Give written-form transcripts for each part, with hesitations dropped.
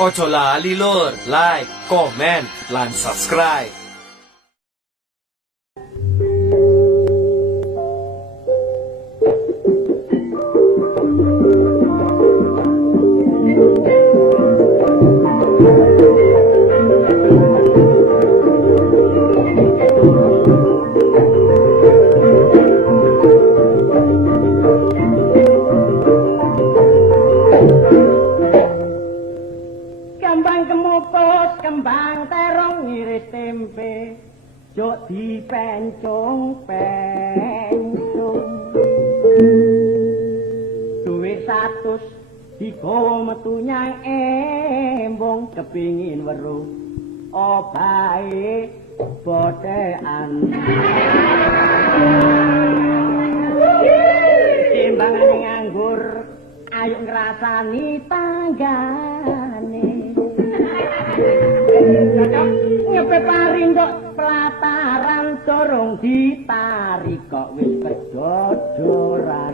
Ojo lali lur, like, komen, lan subscribe. Kembang kemuput, kembang terong ngirit tempe, jok dipencung-pencung. Duit 100 digawa metu nyang embong, kepingin weruh obahe bothekan. Timbangan nganggur, ayo ngrasani tanggane. Ngepe paring kok pelataran dorong ditarik kok wis kedodoran.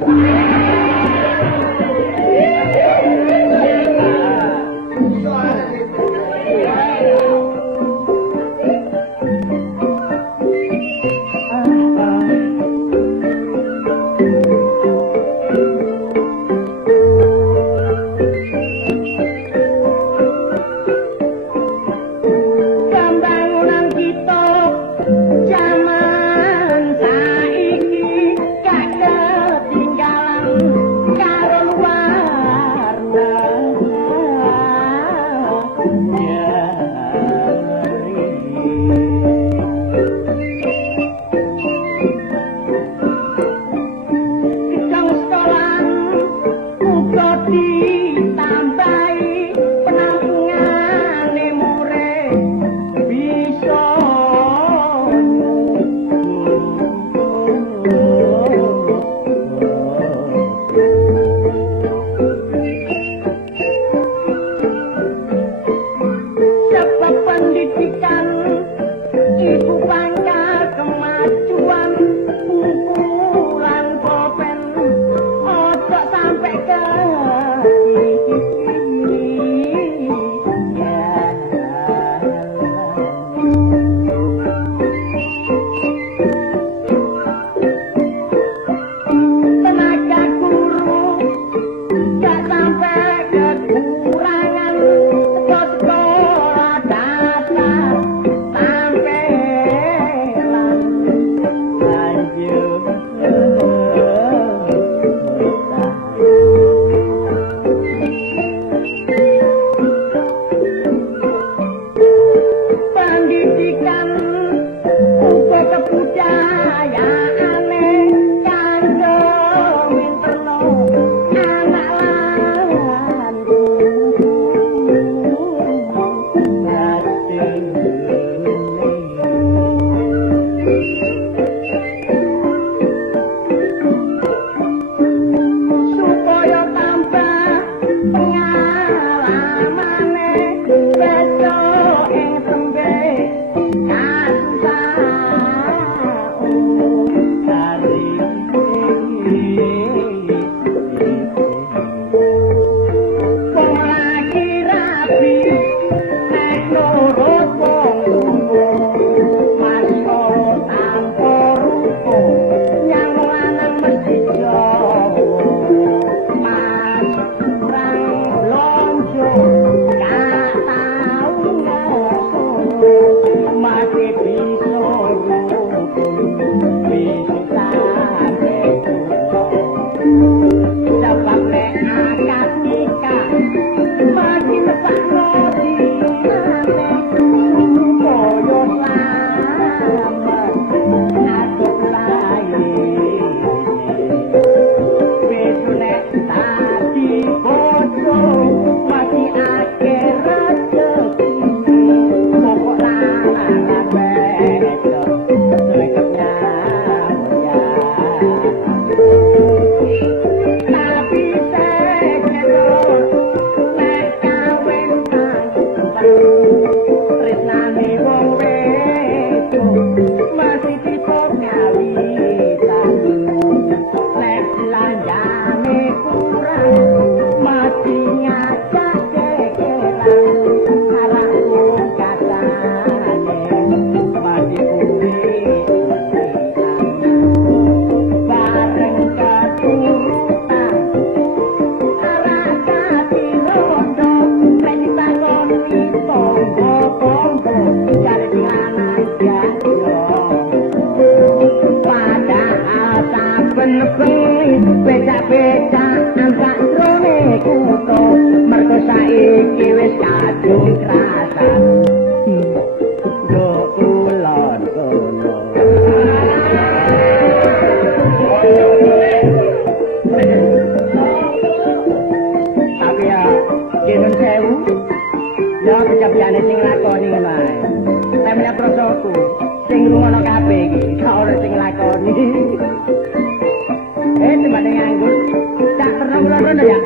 iki wis kadung krasan. Nduk kulon kono. Tapi ya, jeneng sewu. Ya kejabiane sing lakoni ngono ae. Temene prosoku sing ngono kabeh iki, gak ora sing lakoni. Temane nganggur. Tak pernah kula ya.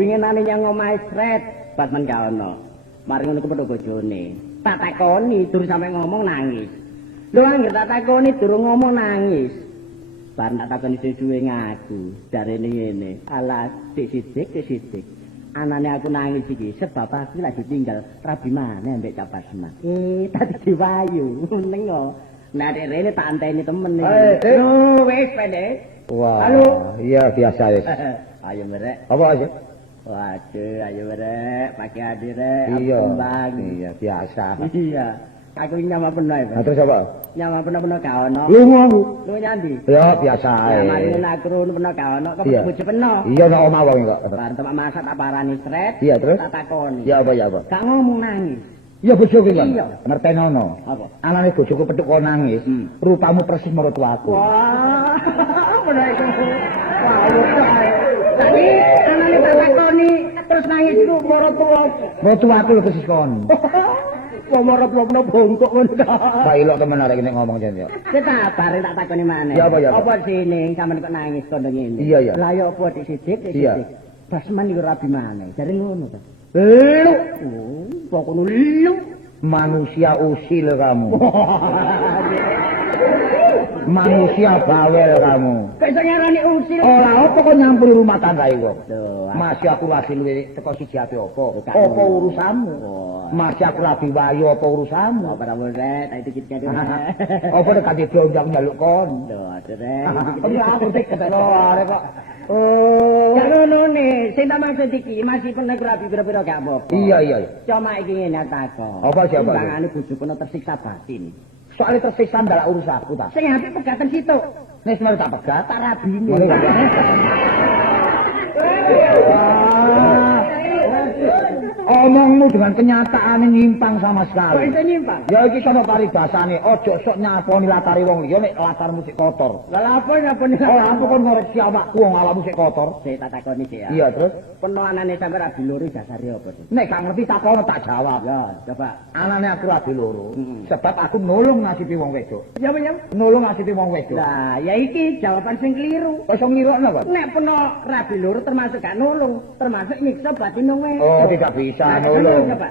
Winginane nyang omahe sret, batman ka ono. Mari ngono kepethuk bojone. Tak takoni durung sampe ngomong nangis. Lho anggere tak takoni durung ngomong nangis. Bar tak takoni suwe ngaku. Jarene ngene, alah sik-sik. Anane aku nangis iki sebab aku lagi tinggal rabi maneh mbek Capasman. Tadi diwayu, nengo. Nah dek rene tak anteni temen iki. Lho wis pendek. Wah. Halo. Iya biasa wis. Ayo merek. Apa aja? Waduh, ayo rek, pagi adi rek, iya. Kembang. Iya, biasa. Iya. Aku nyama penuh ya. Terus apa? Nyama penuh gak ono. Lu nyandi. Ya, biasa ae. Mari aku runu penuh gak ono, kok bojo penuh. Iya, nek omah wong kok. Bar tempat masak tak parani sret. Iya, terus? Tak takoni. Ya apa? Gak ngomong nangis. Iya bojoku kan. Iya. Ngertenono. Apa? Anane bojoku petuk kok nangis. Rupamu persis mertuaku. Wah. Bener iku. Wah, tapi anane tak takoni terus nangis ku mertuaku lho persis kon. Wong marep-marepno bongkok ngono ta. Pak ilok temen arek nek ngomong jan yo. Wis sabar tak takoni maneh. Ya apa? Apa sini sampean kok nangis kono ngene? Iya. Lah ya apa dik-sidik. Basman iku rabi maneh. Jare ngono ta. Lu. Pokoke lu. Manusia usil kamu. Manusia bawel kamu. Kok iso ngarani usil? Ora apa kok nyampuri rumah tangga iku. Loh, Masih aku lagi luwih teko siji ati apa? Bukan. Apa urusanmu? Oh. Masih aku lagi wayu apa urusanmu? Apa ra mulai, tak dikit-dikit. Apa nek kate blonjang njaluk kon? Loh, Rek. Iya aku tek ketelo arek kok. Oh. Ya ngono ne, sing tak maksud iki masih pernah rapi pira-pira gak apa-apa. Iya. Cuma iki ngene takon. Apa siapa? Timbangane bojoku tersiksa batin. Soalnya tersiksa ndak urusanku ta. Sing apik pegatan situ. Nek semar tak pegat. Tak rabine. Omongmu dengan kenyataan nyimpang sama Kok sekali. iso nyimpang? Ya iki sono paribasane, ojo sok nyaponi latari wong liya nek latarmu sik kotor. Lah apa nyapone? Ora aku kon ngoreksi awakku wong awakmu sik kotor. Sik tak takoni sik ya. Iya terus Peno anane sampe rabi loro dasare apa sih? nek gak ngerti takono tak jawab. Ya, coba. Anane aku rabi loro. Sebab aku nulung ngasipi wong wedok. Ya ya. Nulung ngasipi wong wedok. Lah, ya iki jawaban sing keliru. Kok iso nglirokno kok? Nek peno rabi loro termasuk gak nulung, termasuk nyiksa batin wong wedok. Oh, tidak bisa Nah, nulung. coba.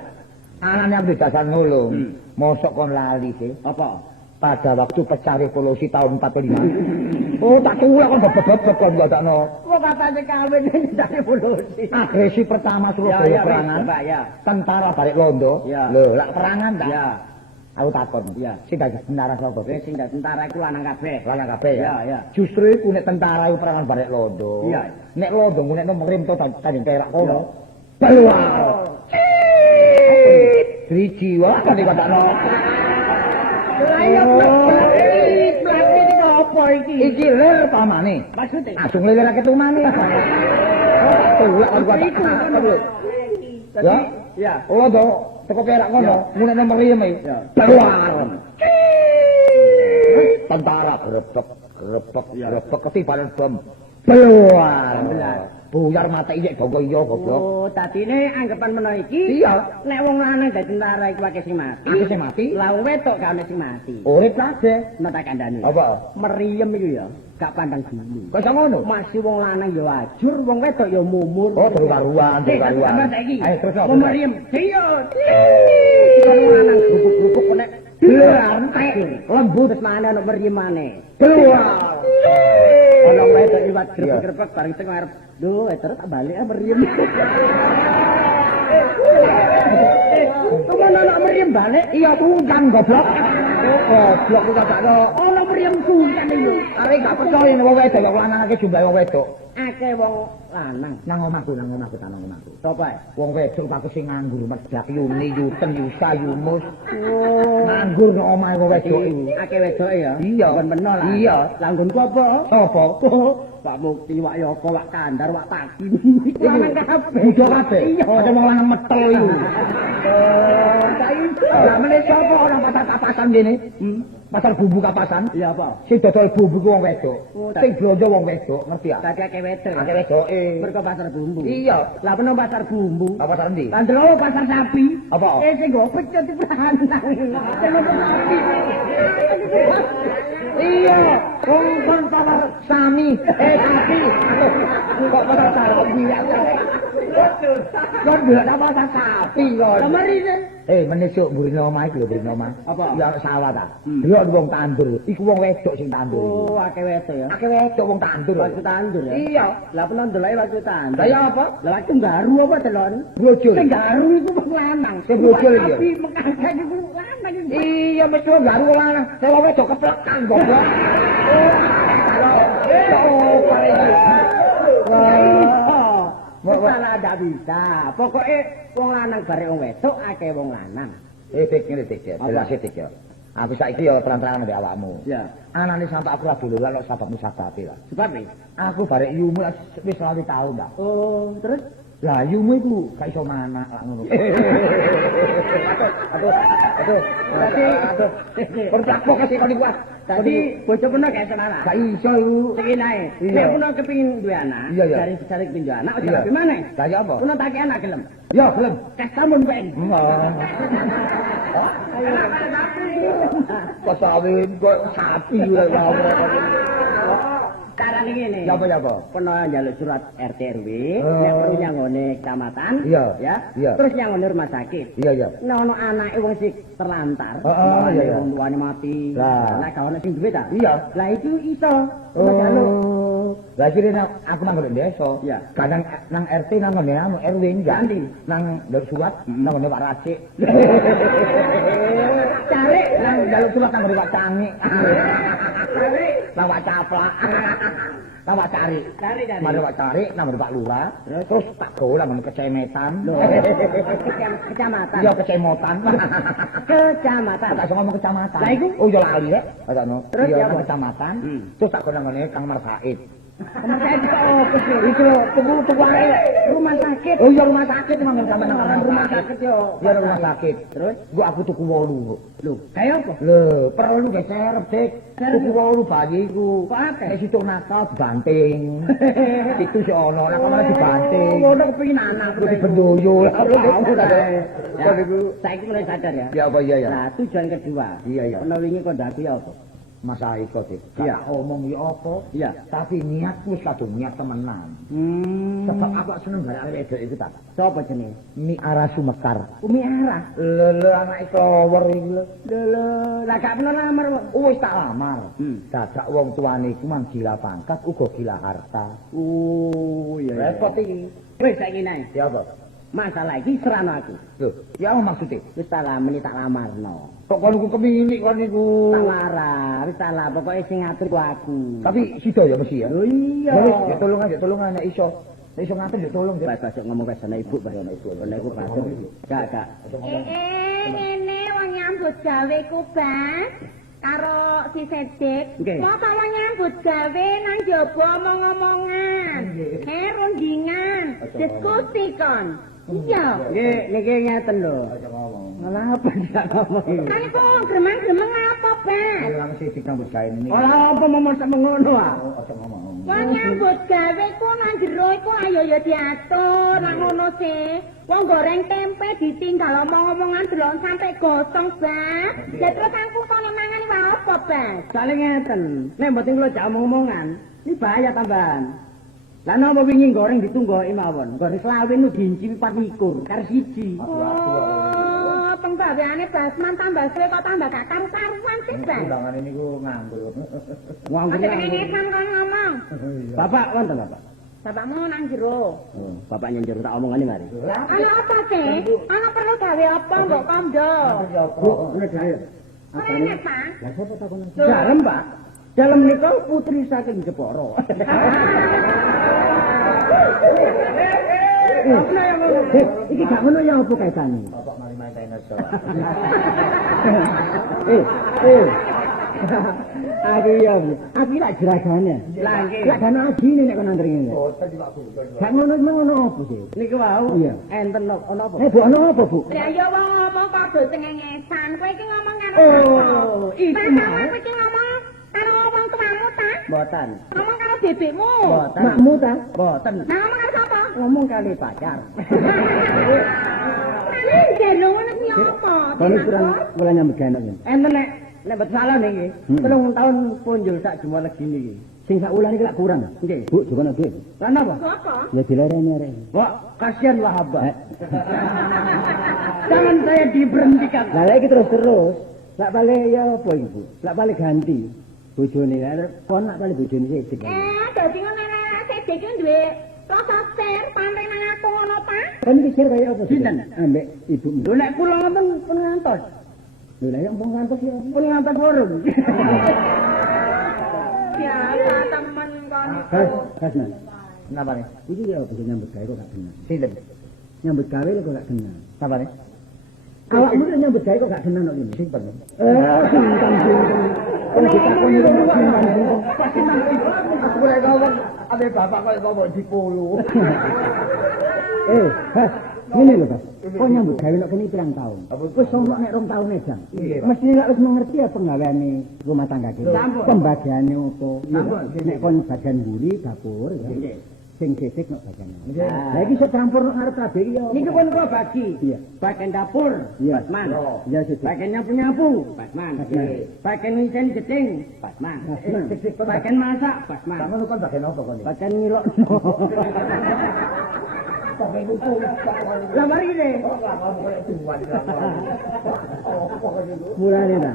Anane aku dasar nulung. Mosok kon lali sih. Apa? Pada waktu pecah revolusi tahun 45. Oh, tak tulak kon bebek kon ngadakno. Kok bapaknya kawin dari polusi? Agresi pertama Surabaya perangan. Coba ya. Tentara balik Londo. Ya. Lho, lak perangan ta? Ya. Aku takon. Ya. Sing dadi tentara sapa? Wis sing tentara iku lanang kabeh. Lanang kabeh ya. Ya. Justru iku nek tentara iku perangan balik Londo. Iya. Nek Londo ngunekno merim to tanding terak kono. Peluang. Driji wae kok dikatakan. Ayo, berarti iki apa iki? Iki lir pamane. Maksudnya? Langsung lir ketumane. Tulak kon kuat. Ya. Ya. Oh, to, teko perak kono, ngunekno merim iki. Ya. Peluang. Tentara grebek ketibalan bom. Peluang. Buyar mata iki dongko iya goblok. Oh, dadine anggapan meno iki. Iya. Nek wong lanang dadi tentara iku akeh sing mati. Akeh sing mati? Lah wong wedok gak ono sing mati. Urip kabeh. Nek tak kandhani. Apa? Meriem iku ya, gak pandang bulu. Kok iso ngono? Masih wong lanang ya wajur, wong wedok ya mumur. Oh, karuan. Ayo terus apa? Meriem. Iya. Wong lanang grupuk-grupuk nek Lantek. lembut mana ono meriemane. Keluar. Ono wedok liwat grepek-grepek bareng teng arep. Duh, terus tak balik meriem. Kemana nak meriem balik? Iya tungkan goblok. Goblok ku kakakno. Ono meriem tungkan iki. Arek gak percaya nek wong wedok ya lanang akeh jumlah wong wedok. Akeh wong lanang. Nang omahku ta nang omahku. Coba. Wong wedok aku sing nganggur medhak yuni yuten yusa yumus. Nganggur nang omahe wong wedok iku. Akeh wedoke ya. Iya. Kon beno lah. Iya. Lah nggonku apa? Sapa? Pak Mukti, Wak Yoko, Wak Kandar, Wak Taki. Lanang kabeh. Bujo kabeh. Iya. Ada wong lanang metel iku. Saiki. Lah meneh sapa orang pasar kapasan kene? Pasar bumbu kapasan? Iya apa? Sing dodol bumbu ku wong wedok. Oh, Sing blonjo wong wedok, ngerti ya? Tadi akeh wedok. Akeh wedoke. Mergo pasar bumbu. Iya. Lah peno pasar bumbu. Apa pasar ndi? Lah ndelok pasar sapi. Apa? Sing go pecut di perangan. Sing go sapi. Iya, wong kon pasar sami, sapi. Kok pasar sapi ya? Kon bilang apa pasar sapi kon. Lah marine. Menesuk burine omah iki lho, burine omah. Apa? Ya sawah ta. Delok wong tandur, iku wong wedok sing tandur. Oh, akeh wedok ya. Akeh wedok wong tandur. Waktu tandur ya. Iya. Lah peno ndeloke waktu tandur. Lah ya apa? Lah waktu garu apa delon? Brojol. Sing garu iku wong lanang. Sing brojol iki ya? Tapi mekakek iku lanang iku. Iya, mesti garu wong lanang. Nek wong wedok keplekan goblok. Masalah ndak bisa. Pokoke wong lanang bare wong wedok akeh wong lanang. Dik ngene dik ya, jelas dik ya. Aku saiki ya terang-terangan mbek awakmu. Ya. Anane sampe aku ora dolan kok sabab musabate lah. Sebab iki. Aku barek yumu wis 20 tahun dah. Oh, terus Lah yumu iku gak iso manak lak ngono. Aduh. Bertakwa kasih kon iku. tadi bojo peno gak senanak. Gak iso iku. Iki nae. Nek peno kepengin duwe anak, Iya, iya. cari kepengin duwe anak, Iya. aja lebih mana? Lah ya apa? Peno tak anak gelem. Ya gelem. Kas samun ben. Kok sawin kok sapi ora wae. Carane Jadi ngene. Ya apa? Peno njaluk surat RT RW, nek perlu nyanggone kecamatan, Iya. ya. Iya. Terus nyanggone rumah sakit. Iya. Nek ono anake wong sing terlantar, Iya. wong tuane mati. Lah. Nek gak ono sing duwe ta? Iya. Lah itu iso. Njaluk. Lah kira aku nang ngene desa. Iya. Kadang nang RT nang ngene RW enggak. Nang njaluk surat nang ngene Pak Racik. Cari Nang njaluk surat nang ngene Pak Cangik. cari Nang Pak Caplak. Nang Pak Cari. cari. Mari Pak Cari nang ngene Pak Lurah. Terus tak go nang ngene kecemetan. Kecamatan. Iya kecemotan. Kecamatan. Tak iso ngomong kecamatan. Lah iku? Oh ya lali rek. Katano. Terus Iya ya nang apa? kecamatan. Hmm. Terus tak go nang ngene Kang Marsaid. Rumah sakit iku lho, tuku rumah sakit. Oh iya rumah sakit memang sampe nang Rumah sakit yo. Ya rumah sakit. Terus Gua aku tuku 8. lho, kaya apa? Lho, perlu ge serep, Dik. Tuku 8 bayiku. Kok akeh? Nek situk nakal dibanting. Itu si ono, nek ora dibanting. Ngono kepengin anak Kudu bendoyo. Ya, saiki mulai sadar ya. Ya apa iya ya. Nah, tujuan kedua. Iya, iya. Ono wingi kok ndaku ya apa? Masalah iku, Dik. Iya. Gak omong ya apa. Iya. Tapi niatku wis kadung niat temenan. Sebab aku seneng gak arek wedok iku ta. Sopo jenenge? Mi arah Sumekar. Umi Arah. Lho anake klower iki lho. Lho, lah gak pernah lamar kok. Wis tak lamar. Hmm. Dadak wong tuane iku mang gila pangkat uga gila harta. Oh, iya. Repot iki. Wis saiki nae. Ya apa? Masalah iki serana aku. Lho, ya apa maksudnya? Wis tak lameni tak lamarno. Kok kon niku keminik kon niku. Tak larang, wis tak lah, pokoke sing ngatur ku aku. Tapi sida ya mesti ya. Lho iya. Ya tolong nek iso. Nek iso ngatur ya tolong ya. Pas ngomong wis ana ibu bare ana ibu. Ana iku pasur. Gak. Ngene wong nyambut gawe ku, Bas. Karo si Sedek. Nggih. Mau kamu nyambut gawe nang jaba omong-omongan. Rundingan, diskusi kon. Iya. Nggih, niki ngeten lho. Malah apa tidak ngomong. Kan iku gremeng-gremeng apa, Bas? Lang sing dikambut gawe ini. Ora apa momon sak mengono ah. Aja ngomong. Wong nyambut gawe ku nang jero iku ayo ya diatur nang ngono sih. Wong goreng tempe ditinggal omong-omongan delok sampai gosong, Bas. Lah terus aku kono mangani wae apa, Bas? Saling ngeten. Nek mboten kula jak omong-omongan, ini bahaya tambahan. Lah napa wingi goreng ditunggoki mawon. Goreng selawe nu diinci 24 karo siji. Oh, penggaweane Basman tambah suwe kok tambah gak karu-karuan sih, Bas. Undangan ini ku nganggur. Nganggur. Aja ngesan kon ngomong. Bapak wonten Bapak? Bapakmu nang jero. Oh, Bapak yang jero tak omongane mari. Ana apa sih? Ana perlu gawe apa mbok kondo? Bu, ngene gawe. Rene, Pak. Lah sapa takon? Dalem, Pak. Dalem nika putri saking Jepara. Iki gak ngono ya apa kaitane? Bapak mari main tenis. Aku ya, aku lak jeragane. Lah nggih. Lak dana ajine nek kono ndring. Oh, tadi Pak Bu. Gak ngono apa sih? Niku wau. Iya. Enten ana apa? Bu ana apa, Bu? Lah ya wong ngomong padha cengengesan. Kowe iki ngomong karo Oh, itu mah. Kowe iki ngomong karo wong tuamu ta? Mboten. Ngomong karo bebekmu. Mboten. Makmu ta? Mboten. Nah, ngomong karo sapa? Ngomong kali pacar. Kalian jero ngono ki apa? Kono kurang nyambut gawe. Enten nek mboten salah niki. 3 tahun punjul sak Jumat legi niki. Sing sak wulan iki lak kurang. Nggih. Bu, jokono nggih. Lah napa? Apa? Ya dilereni-lereni. Wah, kasihan lah Abah. Jangan saya diberhentikan. Lah iki terus-terus. Lak balik ya apa ibu? Lak balik ganti. Bojone kon lak balik bojone sik. Dadi ngono sik iki duwe rasa ser panteng nang aku ngono ta? Kon iki sir kaya apa? Sinten? Ambek ibu. Lho nek kula ngoten pun ngantos. Lho lha yang pun ngantos ya. Pun ngantos warung. Ya, temen kon. Kas man. Napa nih? Iki ya bisa nyambut gawe kok gak kenal. Sinten? Nyambut gawe kok gak kenal. Napa nih? Awakmu nek nyambut gawe kok gak kenal kok ini. Sinten. Sinten. Kon ditakoni sinten. Aku lek ngomong ade bapak kok ngomong dipolo. Ngene lho, Mas. Kok nyambut gawe nek kene pirang taun? Wis ono nek 2 taun edan. Mesti nek wis mengerti ya penggaweane rumah tangga iki. Pembagiane opo. Nek kon bagian mburi dapur ya. sing sisik nek bagian. Lah iki iso campur nek arep kabeh iki ya. Niki pun kula bagi. Iya. Bagian dapur, Basman. Iya sisik. Bagian nyapu-nyapu, Basman. Bagian ngisen jeding, Basman. Bagian masak, Basman. Kamu kan bagian apa kon? Bagian ngilokno. Lah mari iki. Mulane ta.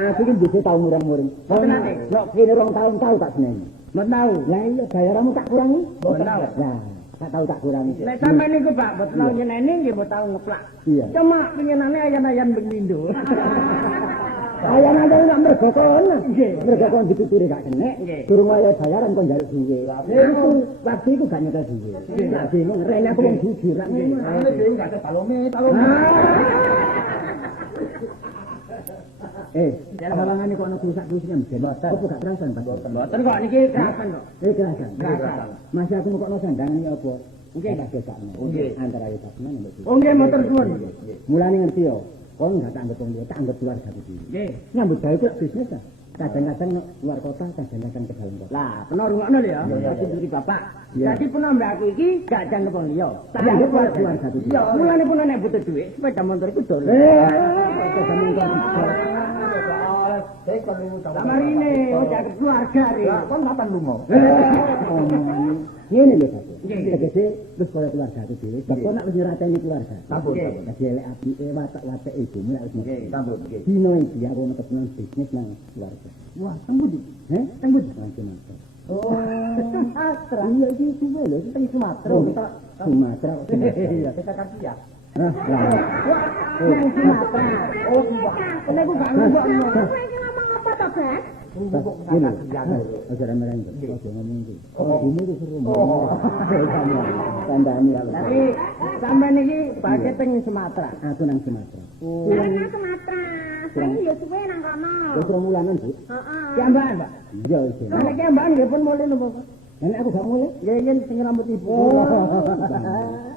Aku iki bisa tau murang-muring. Mboten nate. Nek kene 2 tahun tau tak seneni. Mboten tau. Lah iya bayaranmu tak kurangi. Mboten tau. Lah, tak tau tak kurangi. Nek sampean niku Pak, mboten tau nyeneni nggih mboten tau ngeplak. Iya. Cuma penyenane ayan-ayan bengindo. Ayam ada nak mergo kono. Mergo kono dituturi gak kenek. Durung oleh bayaran kon njaluk duwe. Iku waktu iku gak nyekel duwe. Gak bingung rene aku wong jujur rak ngono. Ana dhewe gak balome. Halangane kok ana rusak-rusaknya mben. Apa gak kerasan, Pak? Mboten kok niki kerasan kok. Kerasan. Masih aku kok ana sandangan iki apa? Nggih tak desakno. Antara ayo Basman mbok. Oh nggih motor suwun. Mulane ngerti yo. Kon gak tak anggap wong liya, tak anggap keluarga iki. Nggih. Nyambut gawe kok bisnis ta. Kadang-kadang luar kota, kadang-kadang ke dalam kota. Lah, peno rungokno lho ya. Dadi diri Bapak. Dadi peno mbak aku iki gak jange wong liya. Tak anggap keluarga iki. Mulane peno nek butuh dhuwit, sepeda motor iku dol. Sepeda motor Samarine, ojak keluarga iki. Kon kapan lunga? Ngene lho, Pak. Tegese wis kaya keluarga aku dhewe. Bapak nak wis nyerateni keluarga. Sampun. Dadi elek apike watak-watak ibu mulai wis Sampun. dino iki aku ketemu bisnis nang keluarga. Wah, tembudi. Tembudi nang Sumatera. Oh, Sumatera. Iya iki suwe lho, iki Sumatera. Sumatera. Iya, Kita kan ya. Nah, Sumatera. Oh, nek ku gak ngomongno. Ngomong apa to, Bas? ajaran mereng. Ojo ngomong iki. Ini ku seru. Tandani aku. Tapi sampean iki baget teng Sumatera. Aku nang Sumatera. Nang Sumatera. Saya yo suwe nang kono. Wis rong wulanan, Bu. Heeh. Kiamban, Pak. Iya, wis. Nek kiamban nggih pun mulai lho, Pak. Nek aku gak mulai, Nggih ingin sing rambut ibu.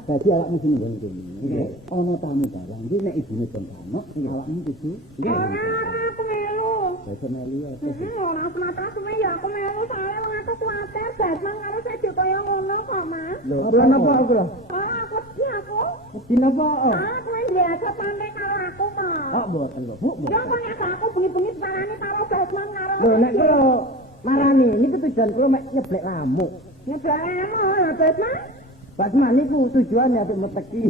dadi awakmu sing nggon kene. Ana tamu barang. Iki nek ibune kon kano, awakmu kudu Ora aku melu. Bahasa Meli ya. Ora Sumatera suwe ya aku melu soalnya wong aku kuwatir Basman karo sejo kaya ngono kok, Mas. Lho, kenapa aku lho? Ora aku wedi aku. Dinapa? Aku wis biasa pantai karo aku kok. Oh, mboten lho, Bu. Ya kok nek aku bengi-bengi parane karo Basman karo. Lho, nek kula marani niku tujuan kula mek nyeblek lamuk. Nyeblek lemah, Basman. Basman niku tujuannya untuk meteki.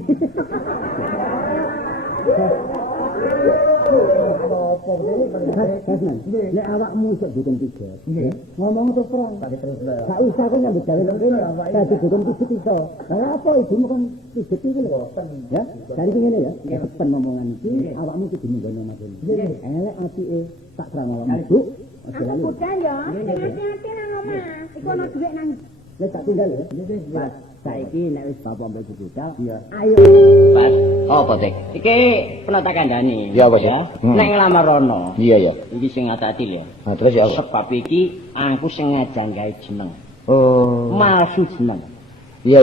Basman, nek awakmu sok dukun tiga. Ngomong terus terang. Gak usah kok nyambut gawe nang kene. Dadi dukun tiga iso. Lah apa ibumu kan tiga iki lho. Ya, dari ngene ya. Cepet ngomongan iki awakmu kudu nunggu nang kene. Elek atike tak terang awakmu. Bu, Aku budal ya. Hati-hati nang omah. Iku ana dhuwit nang. nek tak tinggal ya. Mas, saiki nek wis bapak mbek budal, ayo. Pas, apa teh? Iki pernah tak kandhani. Ya apa sih? Nek nglamar rono. Iya ya. Iki sing ati-ati lho. Nah, terus ya apa? Sebab iki aku sing ngajang gawe jeneng. Oh. Malsu jeneng. Iya.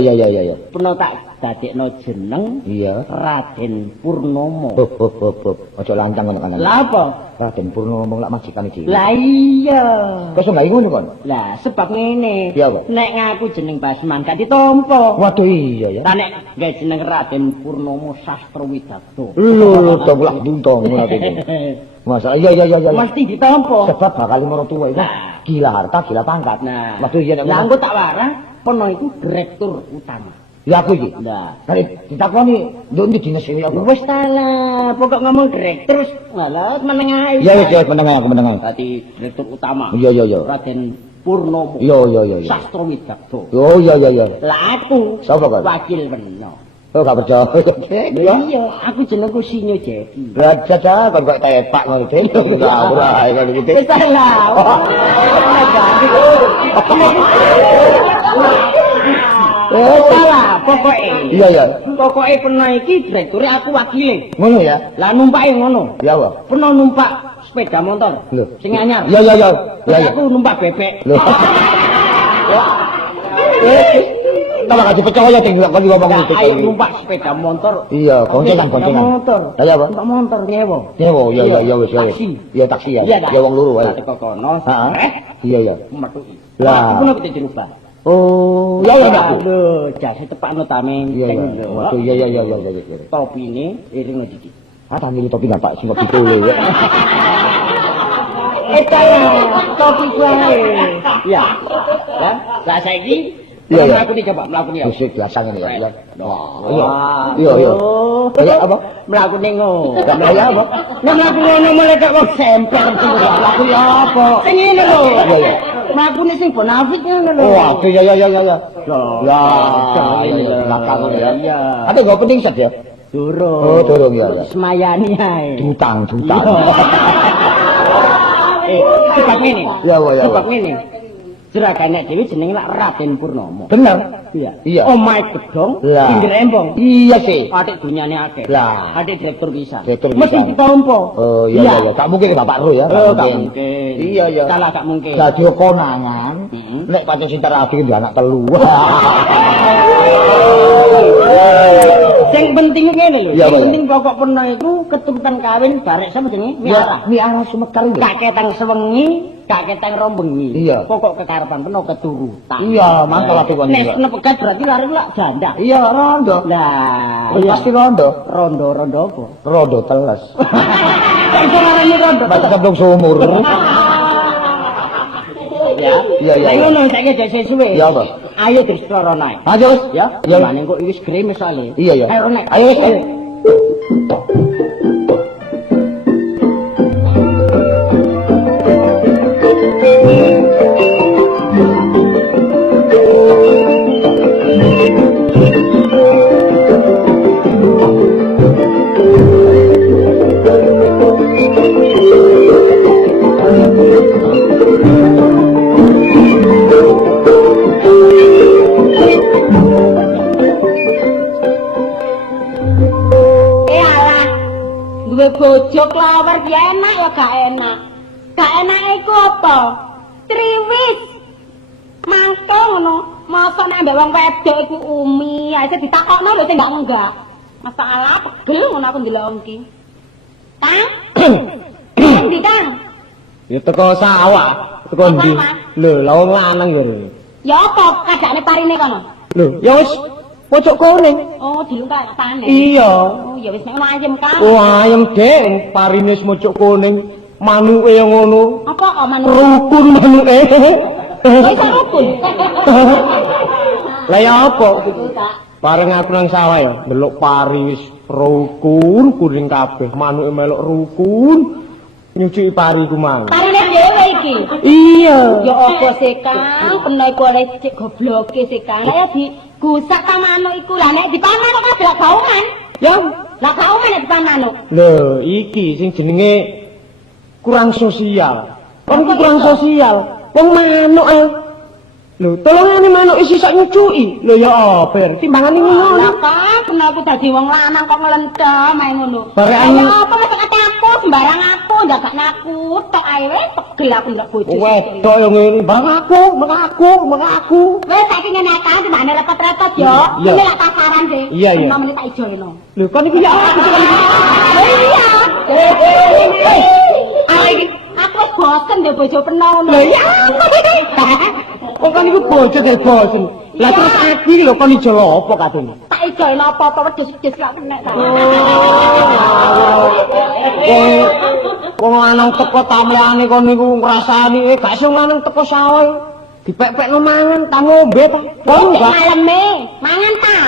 Pernah tak dadekno jeneng Iya. Raden Purnomo. Ojo lantang ngono kan. Lah apa? Raden Purnomo lak majikan iki. Lah iya. Kok enggak ngono kon? Lah sebab ngene. Iya, Pak. Nek ngaku jeneng Basman gak ditampa. Waduh iya ya. Lah nek gawe jeneng Raden Purnomo Sastra Widato. Lho, to bulak duntong ngono iki. Masa iya. Mesti ditampa. Sebab bakal mertua itu gila harta, gila pangkat. Nah, Waduh iya nek lah ngono. engko tak warah peno iku direktur utama. Ya aku iki. Lah, Kali ditakoni, lho ndi dinas iki apa? wis ta lah, pokok ngomong direktur malah meneng ae. Iya wis meneng aku meneng. Dadi direktur utama. Iya. Raden Purnomo. Iya. Sastra Widato. Oh iya. Lah aku Sapa kok? wakil Weno. Oh gak percaya. Iya, aku jenengku Sinyo Jeki. Lah jaja kon kok tepak ngono iki. Ora ae ngono iki. Wis ta lah. Salah, pokoknya. Iya. Pokoknya pernah iki direktur aku wakile. Ngono ya. Lah numpake ngono. Ya apa? Pernah numpak sepeda motor. Lho. Sing anyar. Iya. Aku numpak bebek. Lho. Tambah kasih percaya tinggal kon ngomong Nah, itu. ayo numpak sepeda motor. Iya, goncengan. Motor. Lah ya apa? Numpak motor nyewa. Nyewa, iya wis. Taksi. Iya taksi ya. Iya, Ya wong loro wae. Teko kono. Heeh. Iya. Metu. Lah. Aku pun kita dirubah. Oh, Ya, ya, ya. Lho, jase tepakno ta men. Iya, iya. Waduh, iya. Topine iringno iki. Ah, tak milih topi Bapak sing kok dipole. Topi kuwi. Iya. Lah saiki Iya, iya. aku coba mlaku ya. Musik biasa ngene ya. Wah, Iya. Iya apa? Mlaku ning ngono. Gak mlayu apa? Nek mlaku ngono mulai kok wong semper mlaku ya apa? Sing ngene lho. Iya. Mlakune sing bonafit ngono lho. Oh, aduh ya. Loh. Lah, iya. Belakang ya. Iya. Ada enggak penting set ya? Durung. Oh, durung ya. Semayani ae. Dutang. Sebab ngene. Ya. Sebab ngene. Juragane dhewe jenenge lak Raden Purnomo. Bener. Iya. Omahe gedhong, Lah. pinggir embong. Iya sih. Atik dunyane akeh. Lah. Atik direktur pisan. Direktur Mesti pisan. ditampa. Oh, iya. Gak mungkin Bapak Ro ya. Gak mungkin. Iya. Salah gak mungkin. Dadi konangan. Nek pancen sinter adi ndek anak telu. Sing penting ngene lho. Iya, Sing Pak. penting pokok peno iku keturutan kawin barek sama jenenge miarah. Miarah Sumekar lho. Kaketang sewengi, kaketang rombengi. Iya. Pokok kekarepan peno keturutan. Iya, mangkel ati kon. Nek nepegat berarti lari lak janda. Iya, rondo. Lah, Oh, pasti rondo. rondo apa? Rondo teles. Kok iso ngarani rondo? Baca keblong sumur. Ya. Iya. Lah ngono saiki aja sesuwe. Iya, apa? Ayo terus rono naik. Aja wis. Ya, Iya. maning kok wis gremes soalé. Iya. Ayo naik. Ayo wis. Duwe bojo klawer ya enak ya gak enak. Gak enak iku apa? Triwis. Mangke ngono. Masa nek mbek wong wedok iku umi, aja ditakokno lho sing enggak. Masalah pegel ngono aku ndelok iki. Kang? Ndi Kang? Ya teko sawah, teko ndi? Lho, la wong lanang ya. Ya apa kadane parine kono? Lho, ya wis pojok kuning. Oh, dilungkak panen. Iya. Oh, ya wis nek ngono ayem Kang. Oh, ayem dek, parine wis mojok kuning. Manuke ya ngono. Apa kok manuk? Rukun manuke. Wis rukun. Lah ya apa? Bareng aku nang sawah ya, ndelok pari wis rukun, kuning kabeh. Manuke melok rukun. Nyuci pari ku mang. Parine dhewe iki. Iya. Ya apa sih Kang? Peno iku oleh cek gobloke sih Kang. Lah ya digusak ta manuk iku. Lah nek dipan manuk kabeh lak gauman. Ya, Lah gauman nek dipan manuk. lho iki sing jenenge kurang sosial. Kon ku kurang sosial. Wong manuk ae. Lho, tolongane manuk isi sak nyucuki. Lho ya apa? Timbangane ngono. Lah Kang, peno aku dadi wong lanang kok nglenteh main ngono. Bareng- Ya apa nek kate aku sembarang aku ndak aku tok ae wis pegel aku ndak bojo. Wedok yo ngene, mengaku. Wes saiki ngene kae timbane repot-repot yo. Iya. Ini lak pasaran sih. Iya, iya. Nomene tak ijono. Lho, kon iku ya apa? Iya. Aku wis bosen ndek bojo peno ngono. Lah ya. Kok kan iku bojo dhewe bosen. Lah terus aku iki lho kon ijo apa katene? Tak ijono apa-apa wedhus-wedhus lak penek ta. Wong lanang teko tamlane kon niku ngrasani gak iso lanang teko sawah. Dipek-pekno mangan ta ngombe ta? Kon Cek enggak. maleme, mangan ta?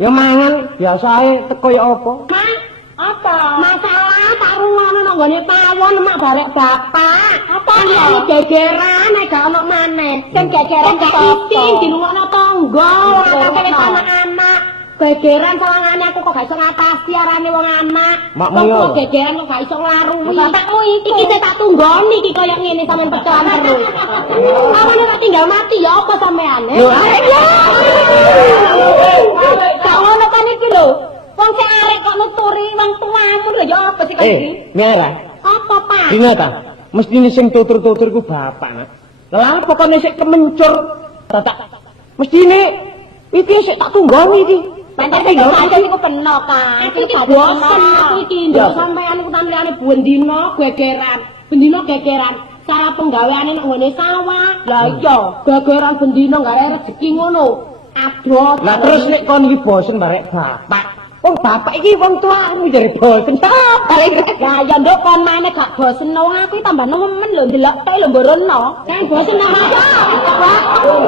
Ya mangan biasae teko ya apa? Mang, apa? Masalah tak rungono nang nggone pawon mak barek bapak. Apa iki gegeran nek gak ono maneh. Sing gegeran iki dilungokno tangga, ora kene anak-anak. Gegeran sawangane aku kok gak iso ngatasi arane wong anak. Makmu ya. Kok gegeran kok gak iso nglarui. Bapakmu iki sing tak tunggoni iki koyo ngene sampean pecahan terus. Awalnya tak tinggal mati ya apa sampean? Lho, ayo. Gak ngono kan iki lho. Wong sing arek kok nuturi wong tuamu lho ya apa sih kan iki? Merah. Apa, Pak? Dina ta? Mestine sing tutur-tutur ku bapak, Nak. Lah apa kok sik kemencur? Tak. Mestine iki sik tak tunggoni iki. Pancen sing pancen iku kena, Kang. Aku iki bosen aku iki nduk sampean iku tamlane bendina gegeran. Bendina gegeran. cara penggaweane nek ngene sawah. Lah iya, gegeran bendina gawe rezeki ngono. Abot. Lah terus nek kon iki bosen barek bapak. Wong bapak iki wong tuamu jare bosen. Lah ya nduk kon maneh gak bosen wong aku tambah nemen lho ndelok tek lho mborono. Kan bosen nang aja.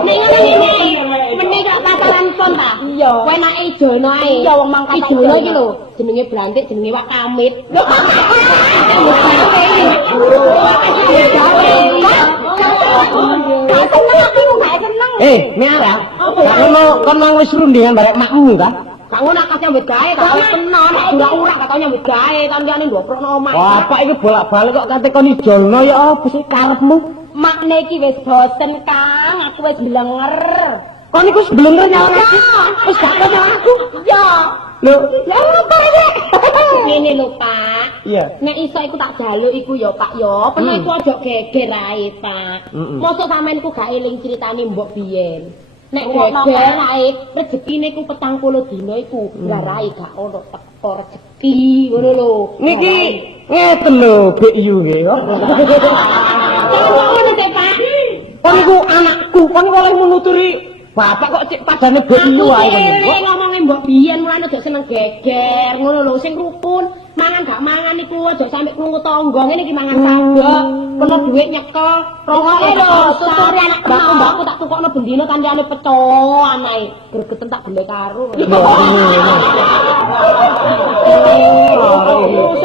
Nek ngono iki mending gak pacaran kon ta? Iya. Kowe nek ijono ae. Iya wong mang kata ijono iki lho. Jenenge Blantik, jenenge Wak Kamit. Miara. Lah ngono kon mang wis rundingan barek makmu ta? Kak ngono akeh nyambut gawe, kak wis tenan, ora kata nyambut gawe, kancane ndoprokno omah. Bapak iki bolak-balik kok kate kon ijolno ya apa sih karepmu? Makne iki wis bosen, Kang, aku wis blenger. Kon iku wis blenger nyawang aku. Wis gak kaya aku. Iya. Lho, Lah apa iki? Ngene lho, Pak. iya. Nek iso iku tak jaluk iku ya, Pak ya. Peno iku aja geger ae, Pak. Mosok sampean iku gak eling critane mbok biyen. Nek geger ae rezekine ku 40 dina iku ngarahi gak ono teko rezeki ngono lho. Niki ngeten lho, Bik Yu nggih. Ngono sik, Pak. Kon iku anakku, kon oleh menuturi bapak kok cek padane Bik Yu ae kok. Ngomongin mbok biyen mulane aja seneng geger ngono lho, sing rukun. Mangan gak mangan iku aja sampe krungu tangga ngene iki mangan sadok. Kena dhuwit nyekel. Rokoke lho, tuturi anak mbakku tak tukokno bendina kancane pecoan ae. Gregeten tak golek karo.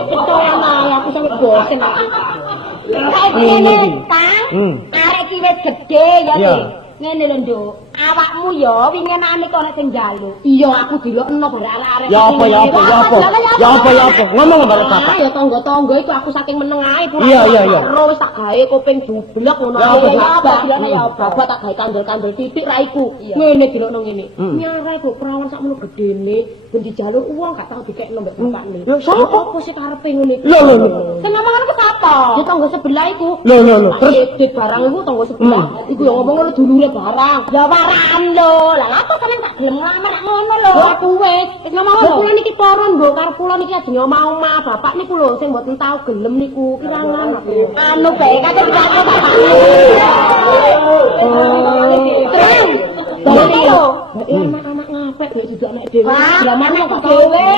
Pecoan ae aku sampe bosen. Ngene iki, Kang. Arek iki wis gedhe ya, Dik. Ngene lho, Nduk. Awakmu ya winginane kok nek sing njaluk. Iya, aku dilokno bare arek-arek. Ya apa. Ngomong bare bapak. Ya tangga-tangga iku aku saking meneng ae kurang. Iya. Terus tak gawe kuping jublek ngono. Ya apa, Bagiane ya bapak tak gawe kandel-kandel titik ra iku. Ngene dilokno ngene. Nyarai kok perawan sakmono gedene, ben dijaluk uang gak tau dikekno mbek bapakne. Lho, sapa? Apa sih karepe ngene iki? Lho. Sing ngomongan ku sapa? Di tangga sebelah iku. Lho. Terus dit barang iku tangga sebelah. Iku ya ngomong ngono dulure barang. Ya waran lho. Lah apa sampean gak gelem nglamar ngono lho. Aku wis ngomong ngono. Kula niki poron nggo karo kula niki ajeng omah-omah. Bapak niku lho sing mboten tau gelem niku kirangan. Anu bae kate bapak bapakne. Terus Dene lho, anak-anak ngapek gak juga anak dhewe. Dramane kok dhewe.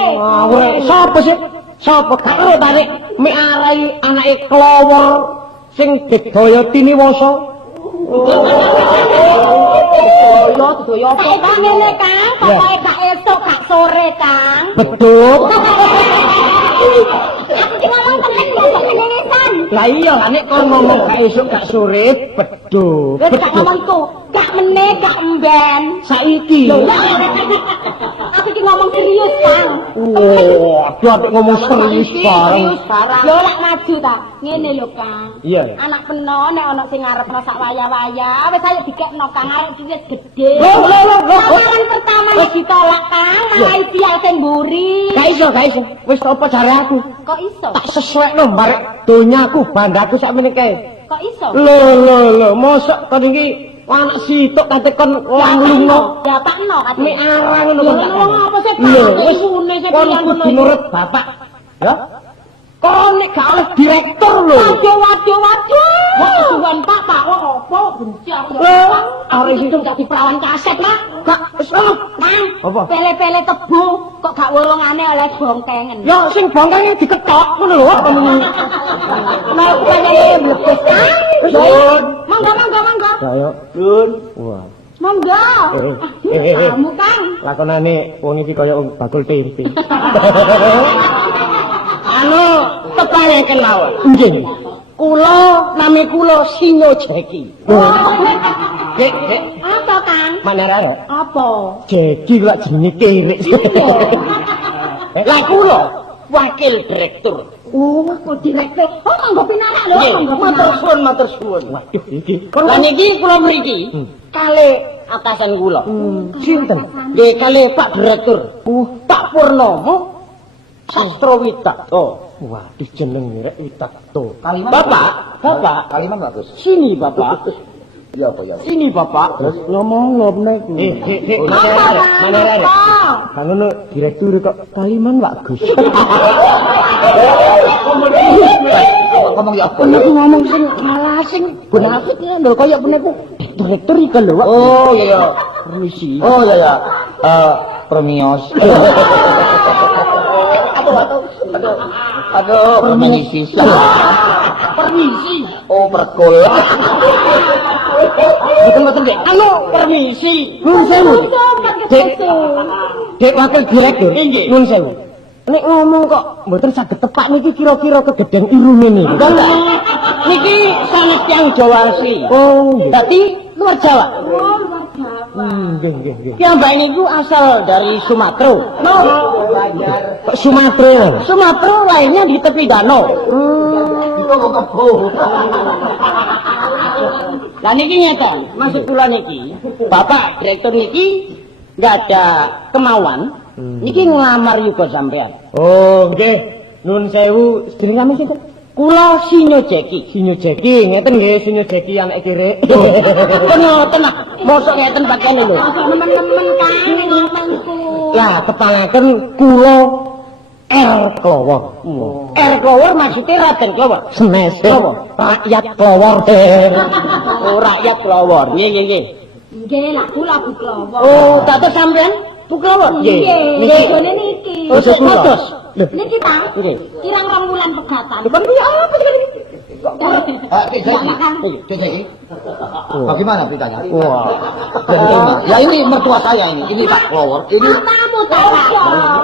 Sapa sih? Sapa gak ero tarik mek arai anake klowor sing digdaya tiniwasa. Doyo apa ngene Kang? Pokoke gak esuk gak sore Kang. Beduk. Aku ki ngomong temen kok kenewesan. Lah iya lah nek kon ngomong gak esuk gak sore beduk. Wis gak ngomong iku, gak meneh gak emben. Saiki. Aku ki ngomong serius Kang. Wah, aduh ngomong serius bareng. Yo lak maju ta. Ngene lho Kang. Iya. Anak peno nek ana sing ngarepno sak waya-waya, wis ayo dikekno Kang arek cilik gedhe. Lho. Tawaran pertama wis ditolak Kang, malah ideal sing mburi. Gak iso. Wis apa jare aku? Kok iso? Tak sesuekno barek donyaku, bandaku sakmene kae. Kok iso? Lho, mosok kon iki anak situk kate kon langlungno. Ya takno kate. Mek arang ngono kok. Wong apa sih Lho, Pak? wis Ngene sing kon pilihan kudu nurut bapak. Ya. Kon nek gak oleh direktur lho. Waduh. Wong suwan Pak, wong apa benci aku. Arek iki gak diperawan kaset lah. Gak wis Nang, apa? pele-pele tebu kok gak wolongane oleh bontengen. Ya sing bongkane diketok ngono lho. Mau kaya mlebes. Sun. Monggo. Ayo. Sun. Wah. Monggo. Kamu Kang. Lakonane wong iki kaya wong bakul tempe. Anu, tepangaken mawon. Nggih. Kula nami kula Sinyo Jeki. Nggih. Apa Kang? Manera Apa? Jeki lak jenenge kerek. Lah kula wakil direktur. Oh, kok direktur. Oh, monggo pinarak lho, monggo. Matur suwun. Waduh iki. Lah niki kula mriki kalih atasan kula. Sinten? Nggih kalih Pak Direktur. Pak Purnomo Sastrawita. Oh, waduh jeneng rek Witato. Bapak. Kaliman bagus. Sini Bapak. Iya apa ya? Sini Bapak. Ngomong ngomnek. Mana rek? Kan ngono direktur kok Kaliman bagus. ngomong ya apa? Aku ngomong sing malah sing benafit lho kaya peniku direktur iki lho. Oh iya ya. Permisi. Oh iya ya. Permios. Aduh, permisi. Permisi. Oh, perkul. Betul-betul Dek. Anu, permisi. Nun sewu. Dek wakil direktur. Nun sewu. Nek ngomong kok mboten saged tepak niki kira-kira kegedeng irune niki. Enggak. Niki sanes tiyang Jawa asli. Oh, nggih. Dadi luar Jawa. Nggih. Piyambak niku asal dari Sumatera. No. Kok Sumatera? Sumatera lahirnya di tepi danau. Itu kok kebo. Lah niki ngeten, maksud kula niki, Bapak direktur niki enggak ada kemauan. Niki ngelamar yuga sampean. Oh, nggih. Nun sewu, jenenge sami sinten? Kula Sinyo Jeki. Sinyo Jeki, ngeten nggih Sinyo Jeki anak kire. Ngoten ah. Mosok ngeten pakene lho. Temen-temen kan ngomongku. Lah kepalaken kula R Klowor. R Klowor maksudnya Raden Klowor. Senes. Rakyat Klowor. Oh, rakyat Klowor. Nggih. Nggih, lah kula Bu Klowo. Oh, dados sampean Bu Klowor. Nggih. Nggih niki. Oh, dados. Niki ta? Nggih. Kirang 2 wulan pegatan. Depan kuwi apa sih ini? Jadi, bagaimana beritanya? Wah. Ya ini mertua saya ini Pak Klower. Ini Tamu ta, Pak?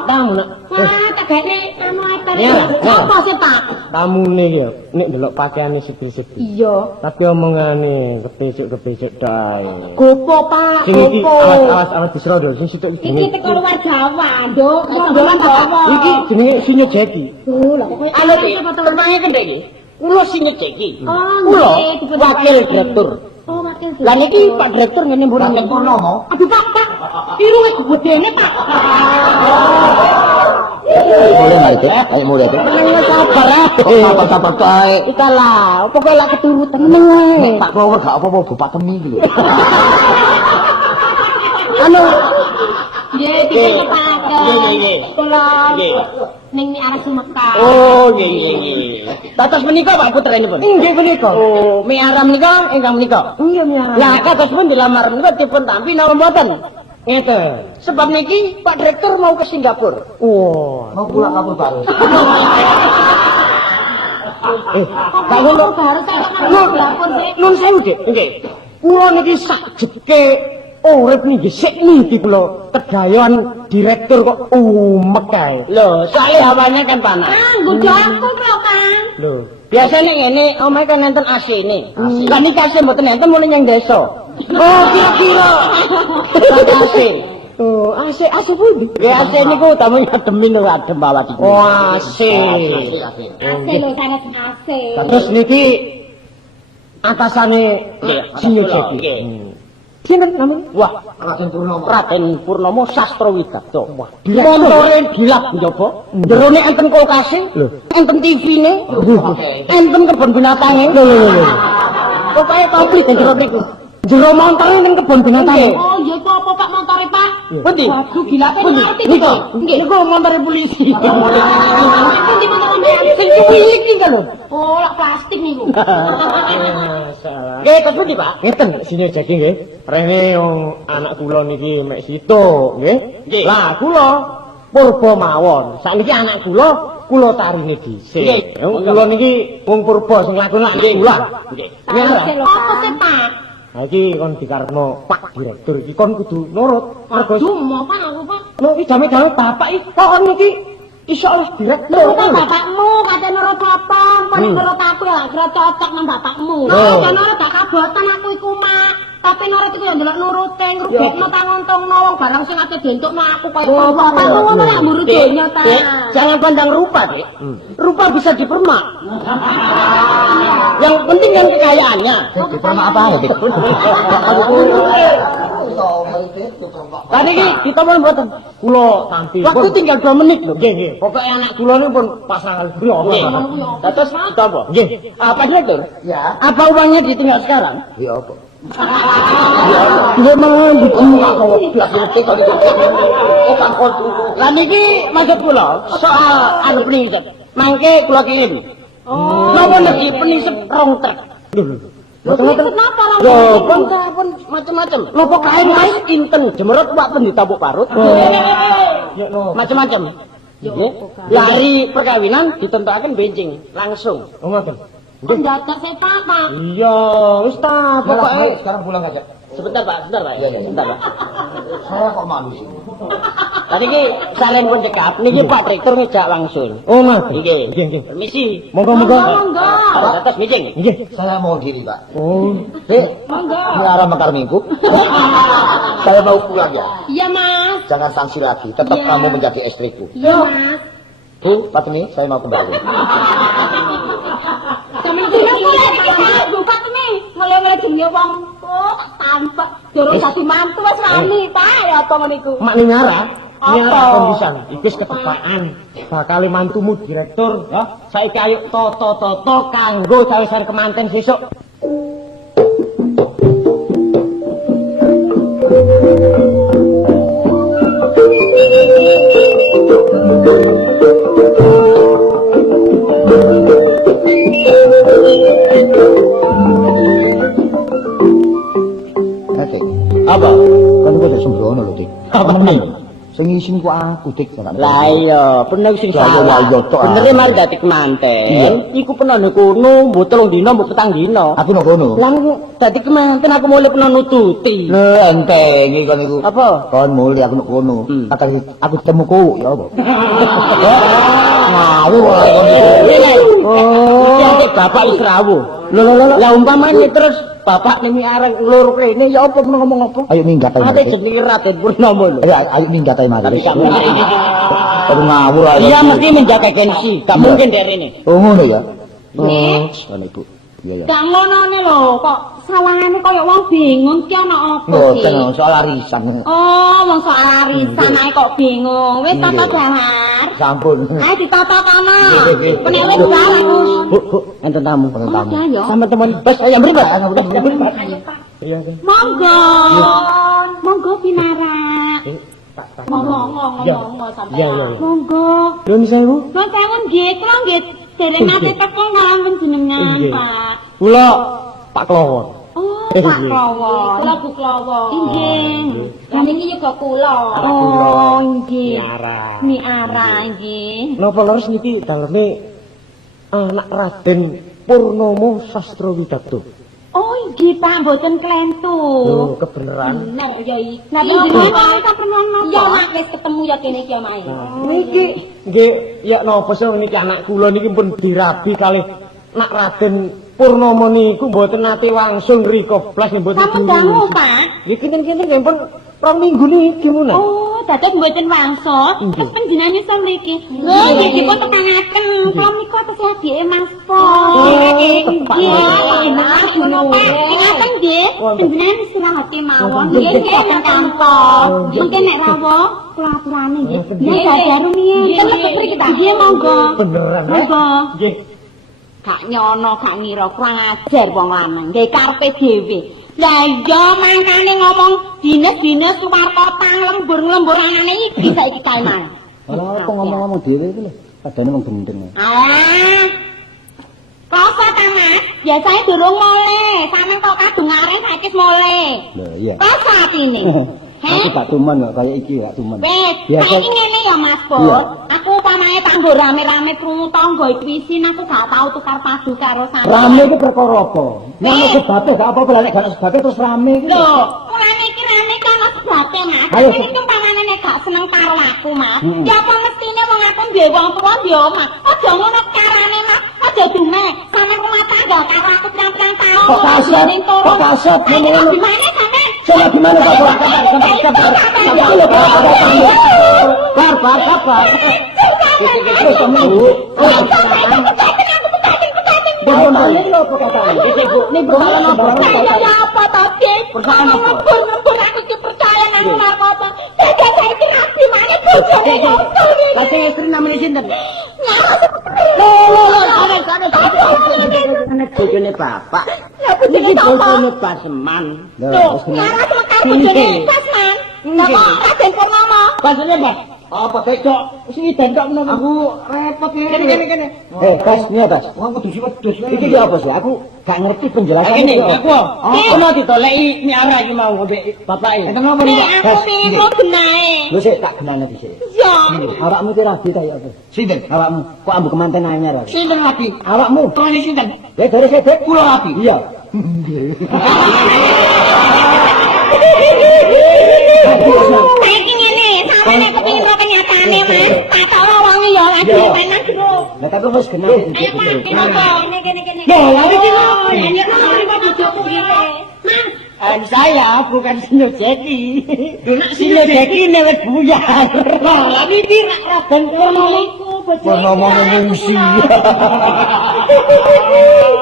Tamu nak. Wah, tegene anu ae. Ya. Apa sih, Pak? Tamune ya, nek delok pakaiane sithik-sithik. Iya. Tapi omongane kepecuk-kepecuk dae. Gopo, Pak. Sing iki awas diserodo sing situk Iki iki. teko luar Jawa, Nduk. Rombongan Jawa. Iki jenenge Sinyo Jeki. Oh, lha kok Anu iki pertanyaan kendek iki. Kula Sinyo Jeki. Oh, Kula nggih, wakil direktur. Oh, wakil. Lah niki Pak Direktur ngene mboten Raden Purnomo. Aduh, Pak. Irunge gedene, Pak. Boleh nggak itu? Ayo mulai itu. Ayo sabar Sabar baik. Ika lah, pokoke lak keturutan meneh. Pak Klower gak apa-apa Bapak Temi gitu. Anu, Nggih, dipetaken. Nggih. Kula Nggih. ning arah Sumekta. oh nggih. Dados menika Pak putranipun. Nggih menika. Oh, miara menika ingkang menika. Iya miara. Lah kados pun dilamar menika dipun tampi napa mboten? Ngeten. Sebab niki Pak Direktur mau ke Singapura. Wah. Mau pulang kabur baru. Kak ngono baru saya lapor, Dik. Nun sewu, Dik. Nggih. Kula niki sak jeke urip niki sik niki kula kedayon direktur kok umek kae. Lho, soalnya hawanya kan panas. Nggodho aku kok, Kang. Lho, biasane ngene, omahe kan enten AC-ne. Lah niki AC mboten enten mulih nyang desa. Oh, kira-kira. AC. Oh, AC pundi? Nggih, AC niku tamu ngademi lho adem bawah iki. Oh, AC. AC lho, sanes AC. Terus niki atasane Sinyo Jeki. Sinten namanya? Wah, Raden Purnomo. Raden Purnomo Sastra Widarta. Wah, montore dilap njaba. Jerone enten kulkase, enten TV-ne, enten kebon binatange. Lho. Pokoke komplit jero niku. Jero montore ning kebon binatange. Oh, iya kok apa Pak motore, Pak? Pundi? Waduh, gila ngerti Niku. kok. Niku montore polisi. Pundi motorane? Sing cilik niku lho. Oh, lak plastik niku. Nggih, terus pundi, Pak? Ngeten Sinyo Jeki nggih. Rene wong anak kula niki mek situ, nggih. Lah kula purba mawon. Sakniki anak kula tarine dhisik. Kula niki wong purba sing lakon kula. Nggih. Apa sih, Pak? Ha iki kon dikarepno Pak Direktur iki kon kudu nurut. Mergo Aduh, mau Pak aku, Pak. lho iki jame-jame bapak iki kok niki insyaallah direktur. Lho, kan bapakmu kate nurut apa? Kok nurut aku ya kira cocok nang bapakmu. Oh. Kan ora gak kabotan aku iku, Mak. Tapi nurut iku ya ndelok nurute, ngrugekno ta ngontongno wong barang sing ate bentukno aku koyo bapakmu ngono lak mburu donya ta. Jangan pandang rupa, Dik. Rupa bisa dipermak. Yang penting kan kekayaannya. Dipermak apa ya, Dik? Tadi iki ditomon mboten. Kula tampi. Waktu tinggal 2 menit lho. Nggih. Pokoke anak kula niku pun pasangan beliau. Terus ditompo. Nggih. Apa Direktur? Ya. Apa uangnya ditinggal sekarang? Ya apa? Nggih mengambil Lah niki maksud kula soal anu prinsip. Mangke kula kenging Napa lagi penisep rong truk. Ikut napa orang Lho, pun macam-macam. Napa kae Mas inten jemerut wak ditapuk parut. Macam-macam. Lari perkawinan ditentukaken benjing langsung. Oh ngoten. Pendadak saya Pak. Iya, wis ta pokoke. Sekarang pulang aja. Sebentar Pak. Sebentar Pak. Saya kok malu sih. Tadi ki salin pun cekap, niki Pak Rektor ngejak langsung. Oh ngoten. Nggih. Permisi. Monggo-monggo. Atas meeting. Nggih. Saya mau diri, Pak. Oh. Ini arah mekar minggu. Saya mau pulang ya. Iya Mas. Jangan sanksi lagi. Tetap kamu menjadi istriku. Iya Mas. Bu, Fatmi, saya mau kembali. Buka nih, ngele-ngele jenenge wong kok tampak durung dadi mantu wis wani ta ya apa ngene iku. Mak nyara. Nyara kondisan. Iki wis ketepaan. Bakal mantumu direktur, ya. Saiki ayo toto kanggo cawe-cawe kemanten sesuk. Apa? Kan kok sembrono lho, Dik. Apa meneh? Sing isin ku aku, Dik. Lah iya, bener sing salah. Bener mari dadi kemanten. Iku penono kono, mbok 3 dina, mbok 4 dina. Aku nang kono. Lah dadi kemanten aku mulai penono nututi. Lho, enteng iki kon iku. Apa? Kon mulai aku nang kono. Kata aku temuku ya apa? Ngawur wae kon iku. Oh, ya bapak wis rawuh. Lho. Lah umpamane terus bapak nemi areng lur rene ya apa ngomong apa? Ayo minggat ae. Ate jenenge Raden Purnomo lho. Ayo minggat ae mari. Tapi ngawur ae. Iya mesti menjaga gengsi, gak mungkin dari ini. Oh ngono ya. Nek, Ibu. Iya ya. gak ngonone lho, kok sawangane kaya wong bingung ki ana apa sih? Mboten soal arisan. Oh, wong soal arisan ae kok bingung. Wis tata dahar. Sampun. Ayo ditata kana. Penek wis bar aku. Bu, enten tamu. Ya ya. Sama teman bos ayam mripat. Ayo Pak. Iya. Monggo. Monggo pinarak. Ngomong sampeyan. Iya. Monggo. Nuwun sewu. Nuwun sewu nggih, kula nggih dereng nate teko ngalang panjenengan, Pak. Kula Pak Klowon. Oh, Pak Klowon. Kula Bu Klowon. Nggih. Lah niki juga kula. Oh, nggih. Ni Ara nggih. Napa leres niki daleme anak Raden Purnomo Sastrowidarta. Oh, nggih Pak, mboten klentu. Lho, kebeneran. Bener ya iki. Nah, jenengan sampun napa? Ya, Mak, wis ketemu ya kene iki, Mak. Niki nggih ya napa sih niki anak kula niki pun dirabi kalih nak Raden Purnomo niku mboten nate wangsung riko blas mboten Sampun dangu, Pak. Nggih kinten-kinten nggih pun 2 minggu niki mun. Oh, dados mboten wangsul. Terus panjenengan nyusul mriki. Lho, nggih kok tekangaken. Kula niku atus adike Mas Po. Nggih, enak ngono, Pak. Ngaten nggih. Panjenengan istirahate mawon. Nggih, wonten kantor. Mungkin nek rawuh kula aturane nggih. Nggih, dadar rumiyin. Terus mriki ta. Nggih, monggo. Beneran. Monggo. Nggih. Gak nyono, gak ngira kurang ajar wong lanang. Nggih karepe dhewe. Lah iya mangkane ngomong dines-dines luar kota lembur-lembur anane iki saiki kae mang. Ora kok ngomong-ngomong dhewe iki lho. Padane wong gendeng. Alah. Kok ta Mas? Biasane durung mole. Sampeyan kok kadung areng saiki mole. Lho iya. Kok saat ini? Aku gak tuman kok kaya iki gak tuman. Wes, saiki ngene ya Mas Pur. Aku pamane tak nggo rame-rame krungu tangga iki aku gak tau tukar padu karo sampeyan. Rame iku perkara apa? Nek sebate gak apa-apa lek gak sebate terus rame iki. Lho, mulane iki rame kan sebate Mas. Ayo. Iki pamane nek gak seneng karo aku Mas. Ya apa mestine wong aku duwe wong tuwa yo Mas. Aja ngono carane Mas. Aja dume. Sampe rumah tangga karo aku pirang-pirang taun. Kok kaset? Kok kaset? Gimana sampe? Coba gimana Pak? Sabar. Terus seminggu. Balik lho perkataan. Ini persoalan apa? Ya apa tadi? Persoalan apa? Lembur aku iki percaya nang Markota. Dadi saiki rapi maneh bojone ngono. Lah sing istri namanya sinten? Anak bojone bapak. Niki bojone Paseman. Loh, nyaras mekan bojone Kasman. Napa Raden Purnomo? Pasane Pak. Apa kek kok siden kok ngono. Aku repot Kene. Bas, niat Bas. Wong kudu wedhus. Iki ki apa sih? Aku gak ngerti penjelasan Kene, iki. aku. Ono ditoleki miara iki mau ngombe bapake. Enten apa nih, Pak? Aku pengen kok genahe. Lho sik tak genane dhisik. Yo. Awakmu ki rabi ta ya apa? Sinten? Awakmu. Kok ambu kemanten anyar. Sinten rapi? Awakmu. Trone sinten? Ya dari sedek Kula rapi. Iya. Saiki ngene, sampeyan kepengin ro kenyataane, Mas. Tak tok wong ya lagi tenan jero. Lah tapi wis genane. Ayo Pak, kenapa? Kene. Loh, lha iki lho. Ya kok bojoku ngene. Mas, Saya bukan Sinyo Jeki. Sinyo Jeki ini wis buyar. Lah iki rak Raden Purnomo. Purnomo ngungsi.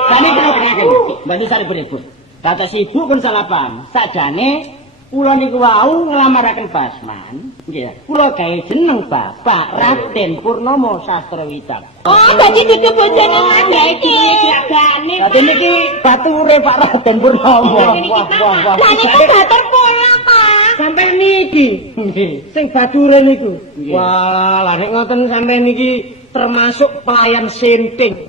Kami kena-kenaken. Bantu sare beribut. Kata si ibu pun salapan. Sakjane kula niku wau nglamaraken Basman. Nggih. Kula gawe jeneng Bapak Raden Purnomo Sastrowicak. oh dadi dudu bojone Mas iki. Jagane. Dadi niki bature Pak Raden Purnomo. Wah. Lah niku batur kula, Pak. Sampai niki. Sing bature niku. Wah, lah nek ngoten sampai niki termasuk pelayan senting.